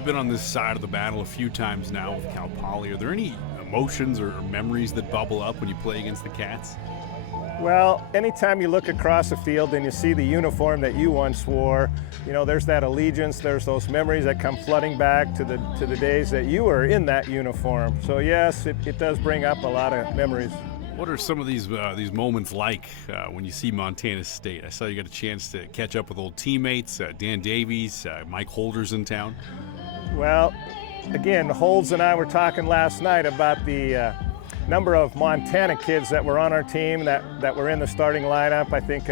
you've been on this side of the battle a few times now with Cal Poly. Are there any emotions or memories that bubble up when you play against the Cats? Well, anytime you look across the field and you see the uniform that you once wore, you know, there's that allegiance, there's those memories that come flooding back to the days that you were in that uniform. So yes, it does bring up a lot of memories. What are some of these moments like when you see Montana State? I saw you got a chance to catch up with old teammates, Dan Davies, Mike Holder's in town. Well, again, Holds and I were talking last night about the number of Montana kids that were on our team that were in the starting lineup. I think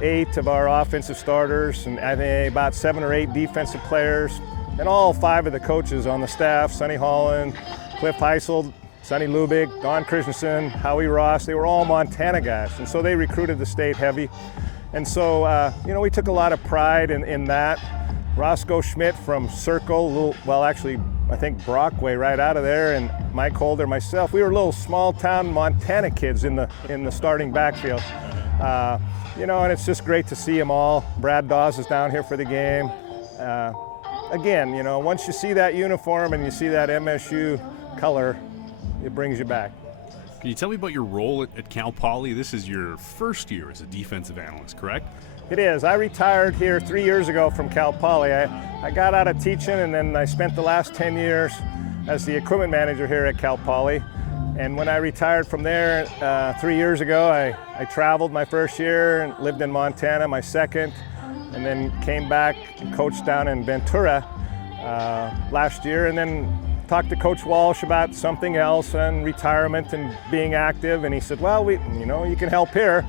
8 of our offensive starters, and I think about 7 or 8 defensive players, and all 5 of the coaches on the staff, Sonny Holland, Cliff Heisel, Sonny Lubick, Don Christensen, Howie Ross, they were all Montana guys, and so they recruited the state heavy. And so, you know, we took a lot of pride in that. Roscoe Schmidt from Circle, actually, I think Brockway right out of there, and Mike Holder, myself, we were little small town Montana kids in the starting backfield. You know, and it's just great to see them all. Brad Dawes is down here for the game. Again, you know, once you see that uniform and you see that MSU color, it brings you back. Can you tell me about your role at Cal Poly? This is your first year as a defensive analyst, correct? It is. I retired here 3 years ago from Cal Poly. I got out of teaching, and then I spent the last 10 years as the equipment manager here at Cal Poly. And when I retired from there 3 years ago, I traveled my first year and lived in Montana my second, and then came back and coached down in Ventura last year, and then talked to Coach Walsh about something else and retirement and being active. And he said, well, you can help here.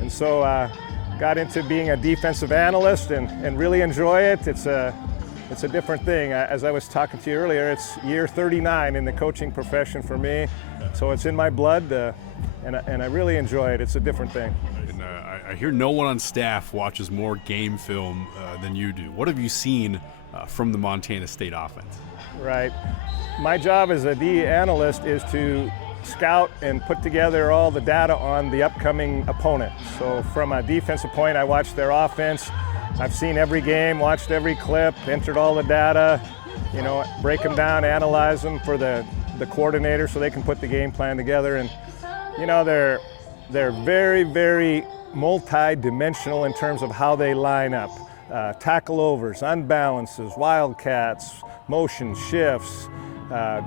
And so got into being a defensive analyst and really enjoy it. It's a different thing. As I was talking to you earlier, it's year 39 in the coaching profession for me. So it's in my blood, and I really enjoy it. It's a different thing. And I hear no one on staff watches more game film than you do. What have you seen from the Montana State offense? Right. My job as a D analyst is to scout and put together all the data on the upcoming opponent. So from a defensive point, I watch their offense. I've seen every game, watched every clip, entered all the data, you know, break them down, analyze them for the coordinator so they can put the game plan together. And, you know, they're very, very multi-dimensional in terms of how they line up. Tackle overs, unbalances, wildcats, motion shifts,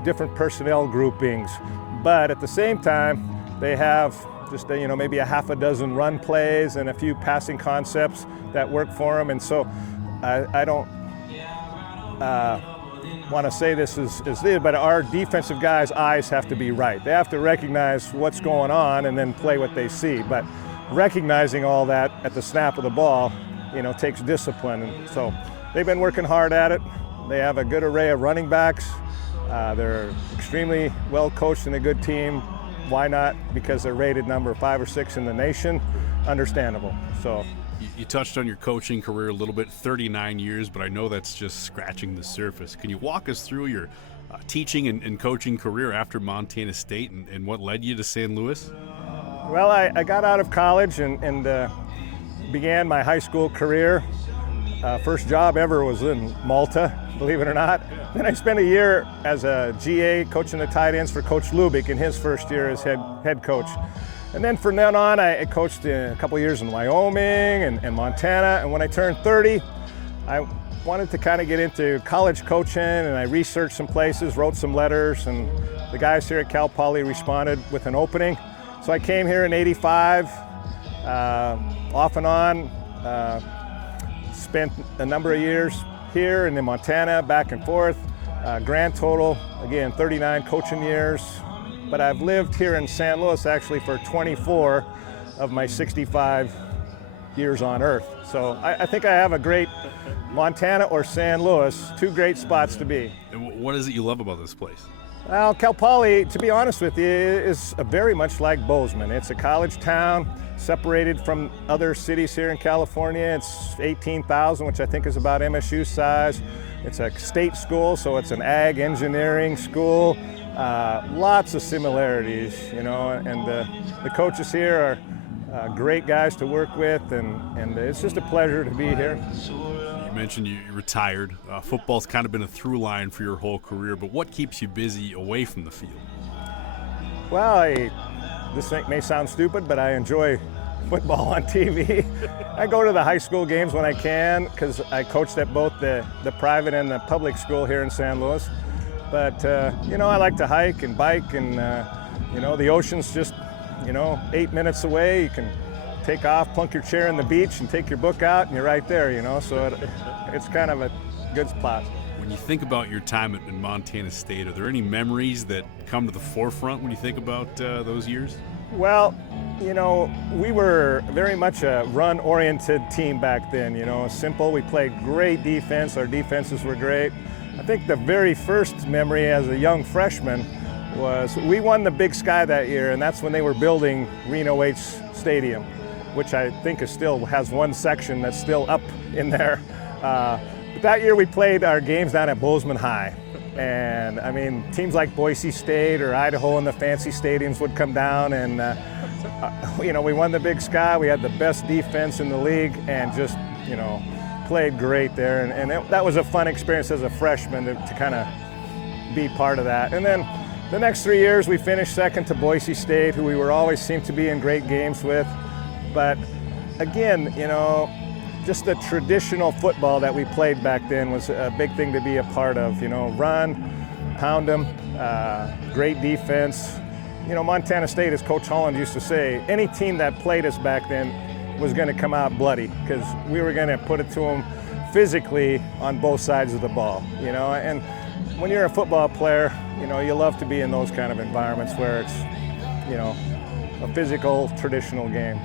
different personnel groupings. But at the same time, they have just maybe a half a dozen run plays and a few passing concepts that work for them. And so I don't want to say this is but our defensive guys' eyes have to be right. They have to recognize what's going on and then play what they see. But recognizing all that at the snap of the ball, you know, takes discipline. And so they've been working hard at it. They have a good array of running backs. They're extremely well coached and a good team. Why not? Because they're rated number 5 or 6 in the nation. Understandable. So you touched on your coaching career a little bit, 39 years, but I know that's just scratching the surface. Can you walk us through your teaching and coaching career after Montana State and what led you to San Luis? Well, I got out of college and began my high school career. First job ever was in Malta, believe it or not. Then I spent a year as a GA coaching the tight ends for Coach Lubick in his first year as head coach. And then from then on, I coached a couple years in Wyoming and Montana. And when I turned 30, I wanted to kind of get into college coaching, and I researched some places, wrote some letters, and the guys here at Cal Poly responded with an opening. So I came here in '85, off and on, spent a number of years here and in Montana, back and forth. Grand total, again, 39 coaching years. But I've lived here in San Luis actually for 24 of my 65 years on earth. So I think I have a great Montana or San Luis, 2 great spots to be. And what is it you love about this place? Well, Cal Poly, to be honest with you, is very much like Bozeman. It's a college town, separated from other cities here in California. It's 18,000, which I think is about MSU size. It's a state school, so it's an ag engineering school. Lots of similarities, you know, and the coaches here great guys to work with, and it's just a pleasure to be here. You mentioned you retired. Football's kind of been a through line for your whole career, but what keeps you busy away from the field? Well, this thing may sound stupid, but I enjoy football on TV. I go to the high school games when I can because I coached at both the private and the public school here in San Luis. But, I like to hike and bike, and, the ocean's just, 8 minutes away. You can take off, plunk your chair in the beach, and take your book out, and you're right there, so it's kind of a good spot. When you think about your time in Montana State, are there any memories that come to the forefront when you think about those years? Well, we were very much a run-oriented team back then, simple. We played great defense. Our defenses were great. I think the very first memory as a young freshman was we won the Big Sky that year, and that's when they were building Reno H Stadium, which I think still has one section that's still up in there. But that year we played our games down at Bozeman High. And teams like Boise State or Idaho in the fancy stadiums would come down, and we won the Big Sky. We had the best defense in the league, and just played great there. And that was a fun experience as a freshman to kind of be part of that. And then the next 3 years we finished second to Boise State, who we were always seemed to be in great games with. But again, just the traditional football that we played back then was a big thing to be a part of. Run, pound them, great defense. Montana State, as Coach Holland used to say, any team that played us back then was going to come out bloody because we were going to put it to them physically on both sides of the ball. And when you're a football player, you love to be in those kind of environments where it's, a physical, traditional game.